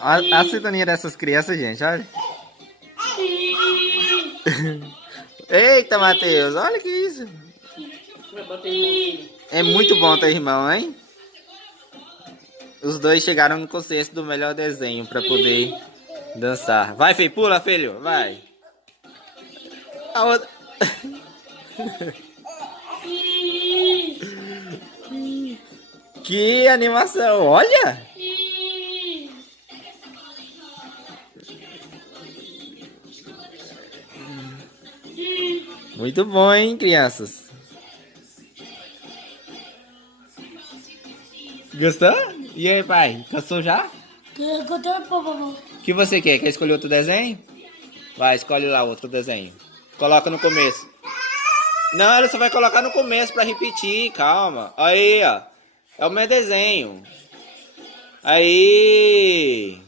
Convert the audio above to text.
A sintonia dessas crianças, gente, olha. Eita, Matheus, olha que isso. É muito bom ter irmão, hein? Os dois chegaram no consenso do melhor desenho pra poder dançar. Vai, filho, pula, filho, vai. A outra... Que animação, olha! Muito bom, hein, crianças? Gostou? E aí, pai? Cansou já? O que você quer? Quer escolher outro desenho? Vai, escolhe lá outro desenho. Coloca no começo. Não, ela só vai colocar no começo pra repetir, calma. Aí, ó. É o meu desenho. Aí.